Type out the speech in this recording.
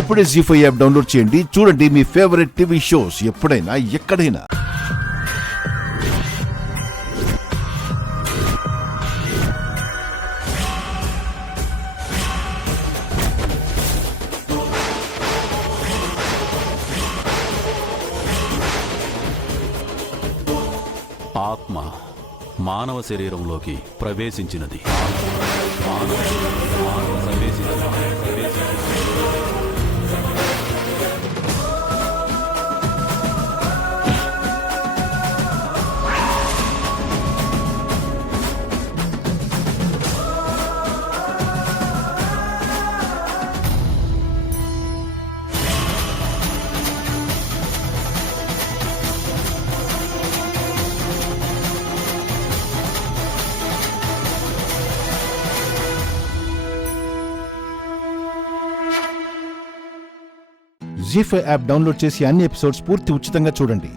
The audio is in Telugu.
ఇప్పుడే జీ5 యాప్ డౌన్లోడ్ చేయండి. చూడండి మీ ఫేవరెట్ టీవీ షోస్ ఎప్పుడైనా ఎక్కడైనా. ఆత్మ మానవ శరీరంలోకి ప్రవేశించినది. జీ5 యాప్ డౌన్లోడ్ చేసి అన్ని ఎపిసోడ్స్ పూర్తి ఉచితంగా చూడండి.